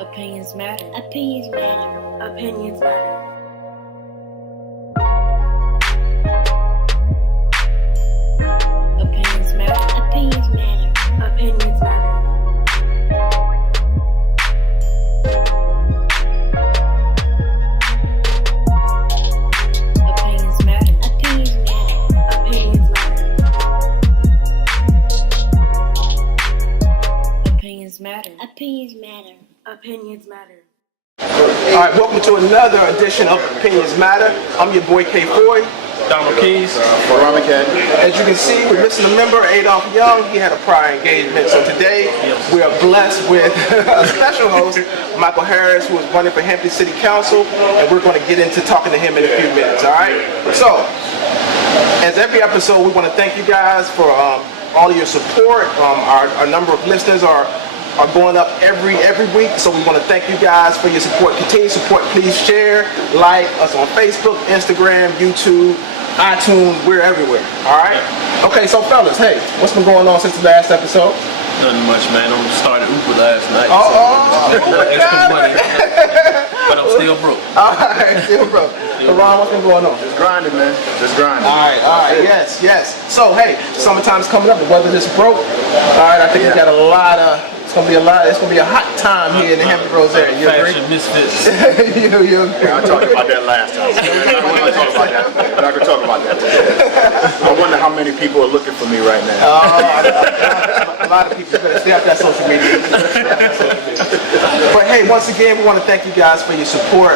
Opinions matter. Opinions matter. Opinions matter. Opinions matter. Opinions matter. Opinions matter. Opinions matter. Opinions matter. Opinions matter. Opinions matter. Opinions matter. Opinions matter. All right, welcome to another edition of Opinions Matter. I'm your boy K. Foy. Donald Keys. As you can see, we're missing a member, Adolph Young. He had a prior engagement, so today we are blessed with a special host, Michael Harris, who is running for Hampton City Council, and we're going to get into talking to him in a few minutes. All right. So, as every episode, we want to thank you guys for all of your support. Our number of listeners are going up every week, so we want to thank you guys for your support. Continue support. Please share, like us on Facebook, Instagram, YouTube, iTunes. We're everywhere. All right. Okay, so fellas, hey, what's been going on since the last episode? Nothing much, man. I started Uber last night. Extra money. But I'm still broke. All right, still broke. So Ron, what's been going on? Just grinding, man. Just grinding. All right, yes. So hey, summertime's coming up. The weather just broke. All right, I think we got a lot of. It's gonna be a hot time here in the Hampton Roads area. You agree? Fashion misfits. you agree? I talked about that last time. I'm not going to talk about that. I'm not going to talk about that today. I wonder how many people are looking for me right now. A lot of people better stay off that social media. But hey, once again, we want to thank you guys for your support.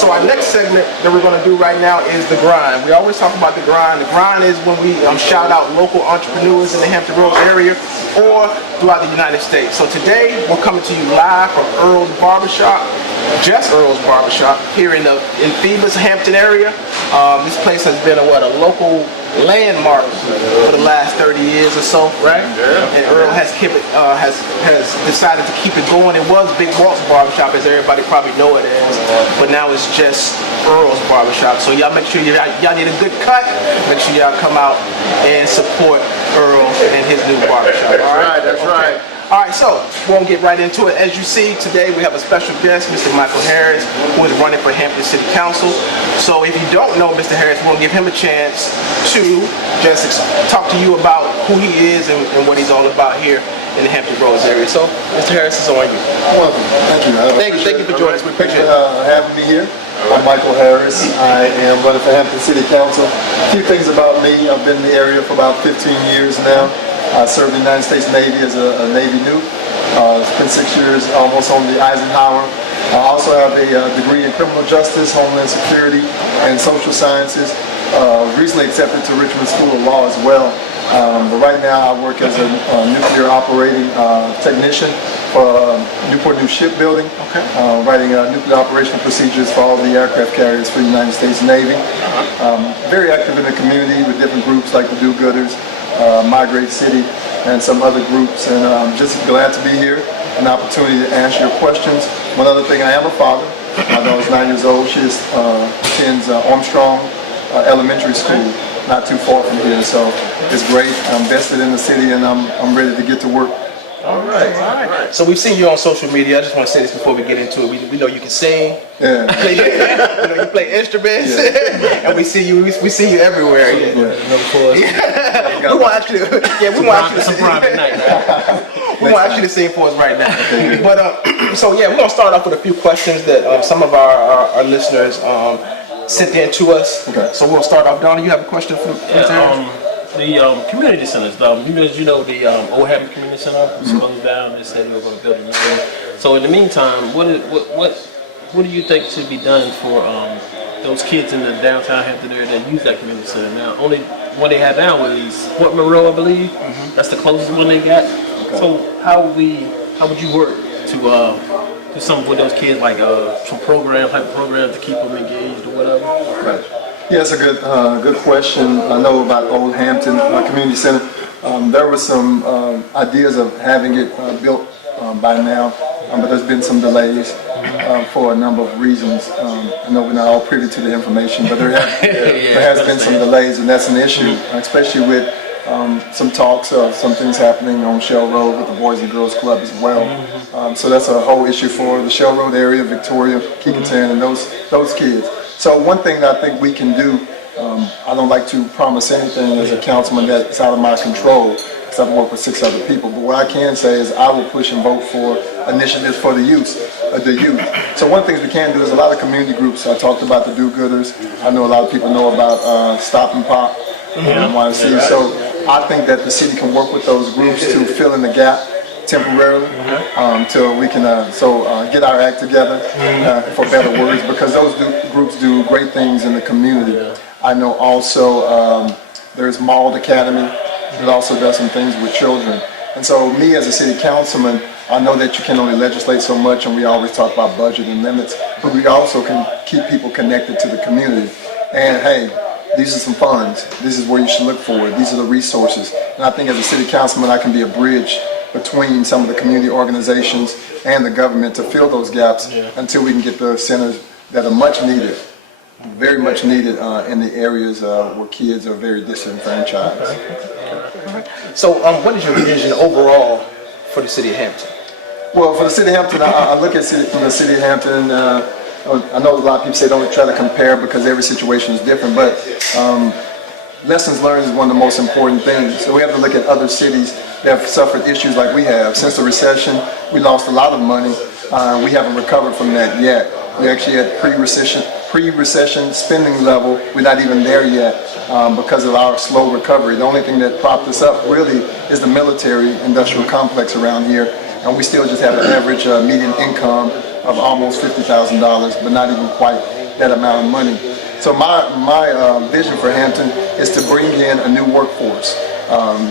So our next segment that we're going to do right now is the grind. We always talk about the grind. The grind is when we shout out local entrepreneurs in the Hampton Roads area or throughout the United States. So today we're coming to you live from Earl's Barbershop, just Earl's Barbershop here in Phoebus, Hampton area. This place has been a local landmark for the last 30 years or so, right? Yeah. And Earl has decided to keep it going. It was Big Walt's Barbershop, as everybody probably know it as, but now it's just Earl's Barbershop. So y'all make sure y'all need a good cut. Make sure y'all come out and support Earl and his new barbershop. That's right. All right, so we're going to get right into it. As you see, today we have a special guest, Mr. Michael Harris, who is running for Hampton City Council. So if you don't know Mr. Harris, we're going to give him a chance to just talk to you about who he is and what he's all about here in the Hampton Roads area. So, Mr. Harris, it's on you. Welcome. Thank you. Thank you for joining us. We appreciate it. Having me here. I'm Michael Harris. I am running for Hampton City Council. A few things about me. I've been in the area for about 15 years now. I served in the United States Navy as a Navy NU. Spent 6 years almost on the Eisenhower. I also have a degree in criminal justice, homeland security, and social sciences. Recently accepted to Richmond School of Law as well. But right now I work as a nuclear operating technician for Newport News Shipbuilding, writing nuclear operation procedures for all the aircraft carriers for the United States Navy. Very active in the community with different groups like the Do-Gooders, Migrate City, and some other groups, and I'm just glad to be here, an opportunity to answer your questions. One other thing, I am a father. My daughter's 9 years old. She attends Armstrong Elementary School, not too far from here, so it's great. I'm vested in the city, and I'm ready to get to work. All right. So we've seen you on social media. I just want to say this before we get into it. We know you can sing. Yeah. You play instruments, and we see you everywhere. We want you to sing for us right now. But so we're gonna start off with a few questions that some of our listeners sent in to us. Okay. So we'll start off. Donna, you have a question for Mr. The community centers, the old Hampton Community Center was closed down. They said they were going to build a new one. So in the meantime, what do you think should be done for those kids in the downtown Hampton area that use that community center? Now, only one they have now is Fort Monroe, I believe. That's the closest one they got. Okay. So how would you work to do something with those kids, like some type of program to keep them engaged or whatever? Right. Yeah, that's a good question. I know about Old Hampton Community Center. There were some ideas of having it built by now, but there's been some delays for a number of reasons. I know we're not all privy to the information, but there has been some delays, and that's an issue, especially with some talks of some things happening on Shell Road with the Boys and Girls Club as well. So that's a whole issue for the Shell Road area, Victoria, Kecoughtan, and those kids. So one thing that I think we can do, I don't like to promise anything as a councilman that's out of my control, because I've worked with 6 other people, but what I can say is I will push and vote for initiatives for the youth. So one of the things we can do is a lot of community groups. I talked about the do-gooders. I know a lot of people know about Stop and Pop and YC. So I think that the city can work with those groups to fill in the gap temporarily till we can get our act together, for better words, because those groups do great things in the community. I know also there's Mauled Academy that also does some things with children. And so me as a city councilman, I know that you can only legislate so much, and we always talk about budget and limits, but we also can keep people connected to the community. And hey, these are some funds. This is where you should look for it. These are the resources. And I think as a city councilman, I can be a bridge between some of the community organizations and the government to fill those gaps until we can get the centers that are much needed, very much needed in the areas where kids are very disenfranchised. So what is your vision overall for the city of Hampton? Well, for the city of Hampton, I look at the city of Hampton. I know a lot of people say don't try to compare because every situation is different, but lessons learned is one of the most important things. So we have to look at other cities that have suffered issues like we have. Since the recession, we lost a lot of money. We haven't recovered from that yet. We actually had pre-recession spending level. We're not even there yet because of our slow recovery. The only thing that propped us up really is the military industrial complex around here, and we still just have an average median income of almost $50,000, but not even quite that amount of money. So my vision for Hampton is to bring in a new workforce.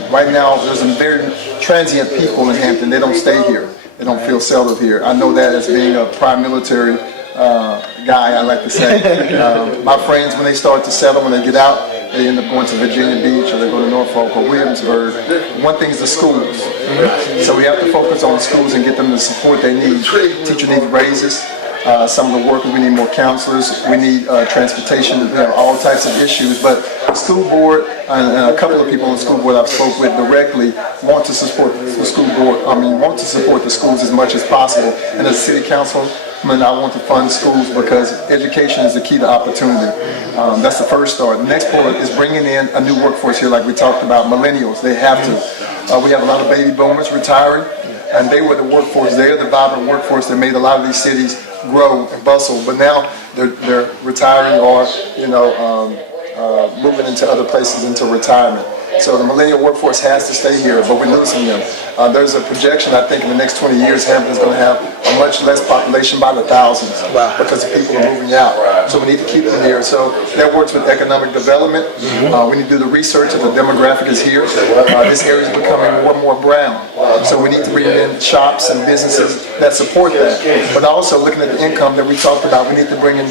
Right now, there's some very transient people in Hampton. They don't stay here. They don't feel settled here. I know that as being a prime military guy, I like to say. My friends, when they start to settle, when they get out, they end up going to Virginia Beach, or they go to Norfolk or Williamsburg. One thing is the schools. So we have to focus on the schools and get them the support they need. Teacher needs raises. Some of the workers, we need more counselors. We need transportation, all types of issues. But the school board and a couple of people on the school board I've spoke with directly want to support the school board. Want to support the schools as much as possible. And as a city councilman, I want to fund schools because education is the key to opportunity. That's the first start. The next part is bringing in a new workforce here, like we talked about, millennials. They have to. We have a lot of baby boomers retiring, and they were the workforce. They're the vibrant workforce that made a lot of these cities grow and bustle. But now they're retiring or moving into other places into retirement. So the millennial workforce has to stay here, but we're losing them. There's a projection, I think, in the next 20 years, Hampton's going to have a much less population by the thousands because people are moving out. So we need to keep them here. So that works with economic development. We need to do the research, and the demographic is here. This area is becoming more and more brown. So we need to bring in shops and businesses that support that. But also looking at the income that we talked about, we need to bring in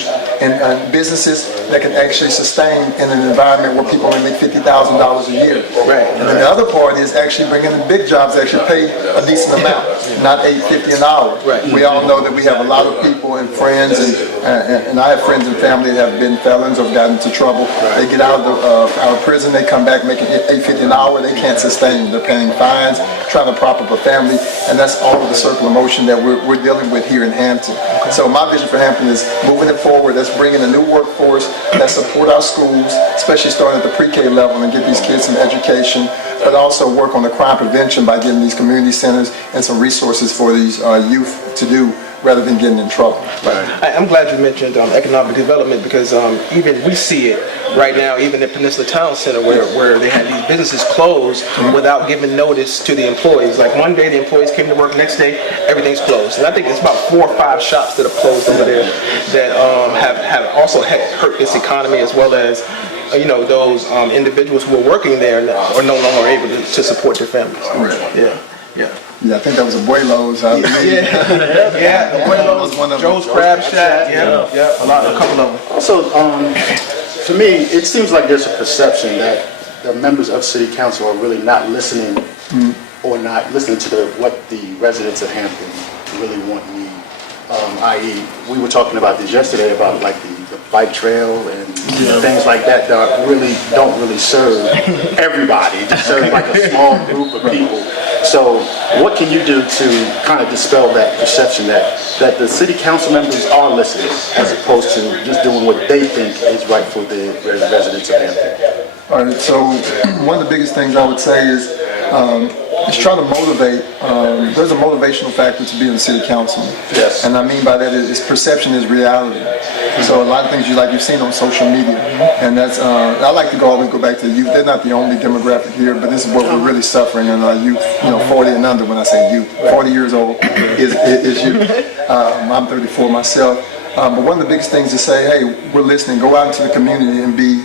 businesses that can actually sustain in an environment where people only make $50,000 a year. Right. And then the other part is actually bringing in big jobs that actually pay a decent amount, not $8.50 an hour. Right. We all know that we have a lot of people and friends, and I have friends and family that have been felons or gotten into trouble. They get out of prison, they come back making $8.50 an hour. They can't sustain. They're paying fines, trying to prop up a family, and that's all of the circle of motion that we're dealing with here in Hampton. So my vision for Hampton is moving it forward. That's bringing a new workforce that support our schools, especially starting at the pre-K level, and get these kids some education, but also work on the crime prevention by getting these community centers and some resources for these youth to do rather than getting in trouble. I'm glad you mentioned economic development because even we see it right now, even at Peninsula Town Center where they had these businesses closed without giving notice to the employees. Like one day the employees came to work, next day everything's closed. And I think it's about 4 or 5 shops that have closed over there that have also hurt this economy, as well as those individuals who are working there are no longer able to support their families. Right. Yeah, I think that was Abuelo's. Abuelo's was one of them. Joe's Crab Shack. A couple of them. So, to me, it seems like there's a perception that the members of City Council are really not listening or not listening to what the residents of Hampton really want and need. i.e., we were talking about this yesterday about like the bike trail and things like that that don't really serve everybody. It just serves like a small group of people. So what can you do to kind of dispel that perception that the city council members are listening as opposed to just doing what they think is right for the residents of Hampton? All right, so one of the biggest things I would say is try to motivate. There's a motivational factor to being a city councilman. Yes. And I mean by that is perception is reality. So a lot of things you've seen on social media, and that's I like to always go back to the youth. They're not the only demographic here, but this is what we're really suffering in our youth. 40 and under. When I say youth, 40 years old is youth. I'm 34 myself. But one of the biggest things to say, hey, we're listening. Go out into the community and be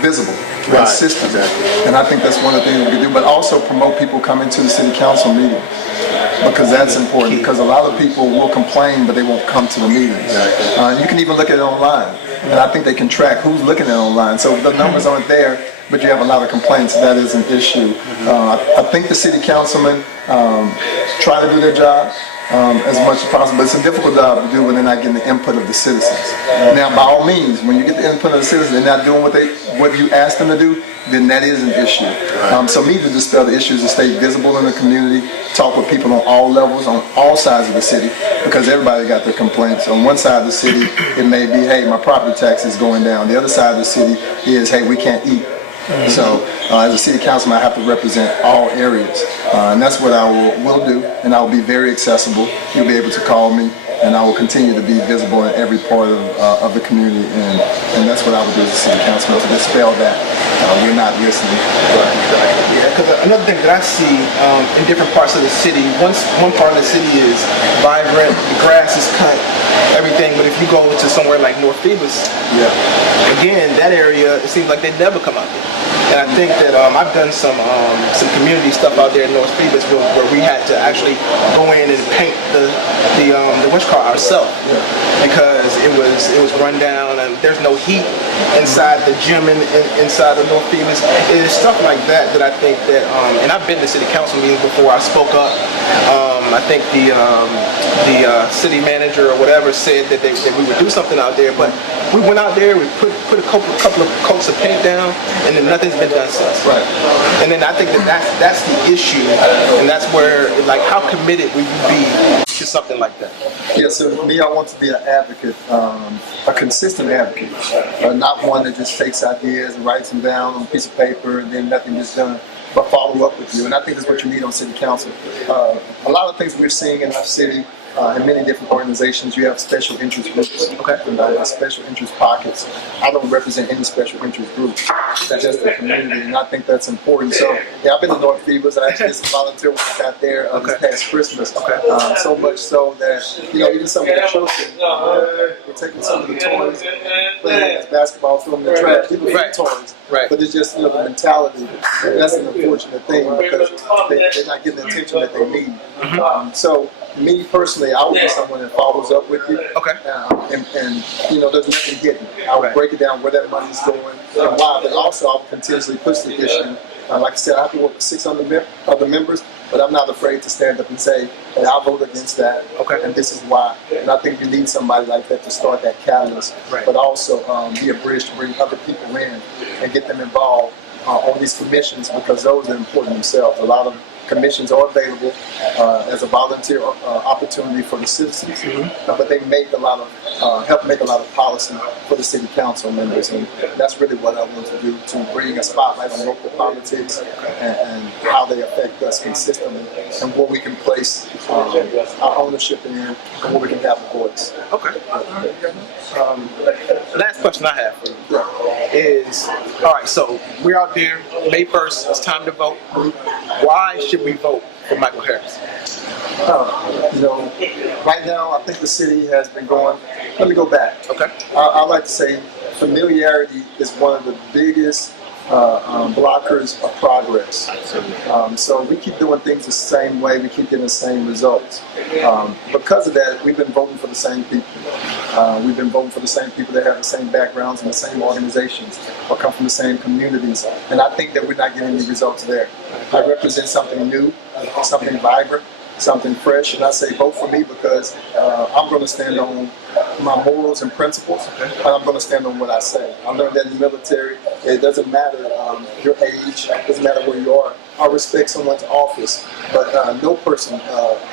visible, consistent. Exactly. And I think that's one of the things we can do. But also promote people coming to the city council meeting, because that's important. Because a lot of people will complain, but they won't come to the meetings. You can even look at it online, and I think they can track who's looking at it online. So the numbers aren't there, but you have a lot of complaints. That is an issue. I think the city councilmen try to do their job as much as possible, but it's a difficult job to do when they're not getting the input of the citizens. Now, by all means, when you get the input of the citizens, they're not doing what you ask them to do, then that is an issue. So me to dispel the issues is stay visible in the community, talk with people on all levels, on all sides of the city, because everybody got their complaints. On one side of the city, it may be, hey, my property tax is going down. The other side of the city is, hey, we can't eat. So as a city councilman, I have to represent all areas, and that's what I will do, and I will be very accessible. You'll be able to call me, and I will continue to be visible in every part of the community, and that's what I would do as a city councilman, to dispel that you're not listening. Yeah, because another thing that I see in different parts of the city, one part of the city is vibrant, the grass is cut, everything, but if you go to somewhere like North Phoebus, again, that area, it seems like they never come out there. And I think that I've done some community stuff out there in North Phoebus where we had to actually go in and paint the winch car ourselves, because it was run down and there's no heat inside the gym inside of North Phoebus. It is stuff like that I think that and I've been to city council meetings before. I spoke up. I think the city manager or whatever said that we would do something out there, but we went out there, we put a couple of coats of paint down, and then nothing's been done since. Right. And then I think that's the issue, and that's where, like, how committed would you be to something like that? Yeah, so for me, I want to be an advocate, a consistent advocate, not one that just takes ideas and writes them down on a piece of paper and then nothing gets done, but follow up with you. And I think that's what you need on city council. A lot of things we're seeing in our city, in many different organizations, you have special interest groups, and special interest pockets. I don't represent any special interest groups. That's just the community, and I think that's important. So, yeah, I've been to North Phoebus. I actually did some volunteer when I got there this past Christmas. So much so that, even some of the children, we're taking some of the toys, playing basketball, throwing them in the trash. People need toys. Right. But it's just, the mentality. That's an unfortunate thing, because they're not getting the attention that they need. So, me personally, I would be someone that follows up with you. And there's nothing hidden. I would break it down where that money's going and why. But also, I would continuously push the issue. Like I said, I have to work with 6 other members, but I'm not afraid to stand up and say, hey, I vote against that, and this is why. And I think you need somebody like that to start that catalyst, but also be a bridge to bring other people in and get them involved on these commissions, because those are important themselves. A lot of commissions are available as a volunteer opportunity for the citizens, but they make a lot of help make a lot of policy for the city council members, and that's really what I want to do, to bring a spotlight on local politics and how they affect us consistently, and where we can place our ownership in, and where we can have a voice. Last question I have for you is, all right, so we're out there, May 1st, it's time to vote. Why should we vote for Michael Harris? Right now, I think the city has been going, let me go back. I like to say familiarity is one of the biggest blockers of progress. So we keep doing things the same way, we keep getting the same results. Because of that, we've been voting for the same people. We've been voting for the same people that have the same backgrounds and the same organizations, or come from the same communities. And I think that we're not getting any results there. I represent something new, something vibrant, something fresh. And I say vote for me because I'm going to stand on my morals and principles, and I'm going to stand on what I say. I learned that in the military. It doesn't matter your age, it doesn't matter where you are. I respect someone's office, but no person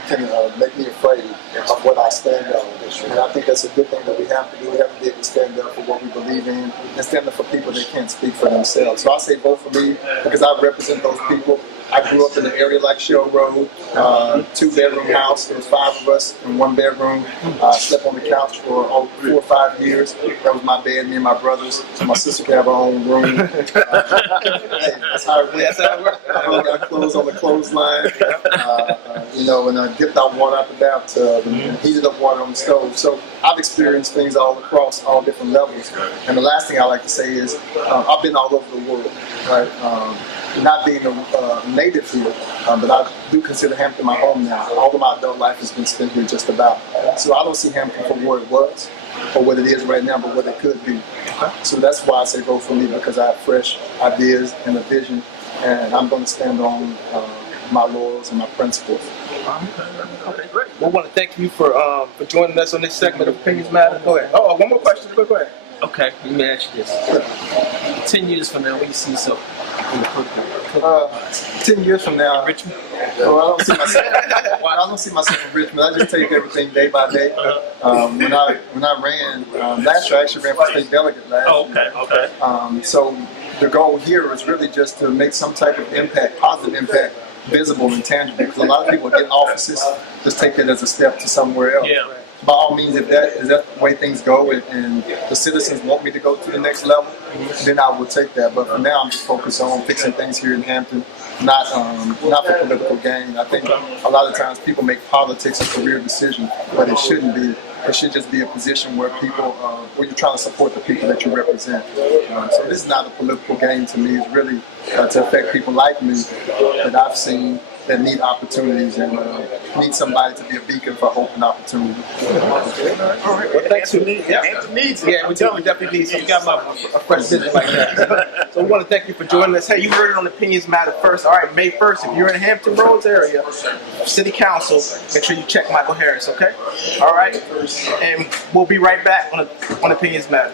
can make me afraid of what I stand on. And I think that's a good thing that we have to do. We have to be able to stand up for what we believe in and stand up for people that can't speak for themselves. So I say vote for me because I represent those people. I grew up in an area like Shell Road, 2-bedroom house. There was 5 of us in 1 bedroom. I slept on the couch for 4 or 5 years. That was my bed, me and my brothers. So my sister could have her own room. Hey, that's how it went. I hung our clothes on the clothesline, and I dipped out water out the bathtub and heated up water on the stove. So I've experienced things all across all different levels. And the last thing I like to say is I've been all over the world, right? Not being a native here, but I do consider Hampton my home now. All of my adult life has been spent here just about. So I don't see Hampton for what it was or what it is right now, but what it could be. So that's why I say vote for me, because I have fresh ideas and a vision, and I'm going to stand on my laurels and my principles. Okay, great. Well, I want to thank you for joining us on this segment of Opinions Matter. Go ahead. Oh, one more question. Go ahead. Okay, let me ask you this. 10 years from now, where you see yourself in the political? 10 years from now, Richmond? well, I don't see myself in Richmond. I just take everything day by day. When I ran last year, I actually ran for state delegate last year. Okay. So the goal here is really just to make some type of impact, positive impact, visible and tangible. Because a lot of people get offices, just take it as a step to somewhere else. Yeah. By all means, if that is that the way things go, and the citizens want me to go to the next level, then I will take that. But for now, I'm just focused on fixing things here in Hampton, not for political gain. I think a lot of times people make politics a career decision, but it shouldn't be. It should just be a position where where you're trying to support the people that you represent. So this is not a political game to me. It's really to affect people like me that I've seen that need opportunities and need somebody to be a beacon for hope and opportunity. All right. Well, thanks for me. Yeah, we definitely need some. You got a fresh visit like that. So we want to thank you for joining us. Hey, you heard it on Opinions Matter first. All right, May 1st, if you're in the Hampton Roads area, City Council, make sure you check Michael Harris, okay? All right? And we'll be right back on Opinions Matter.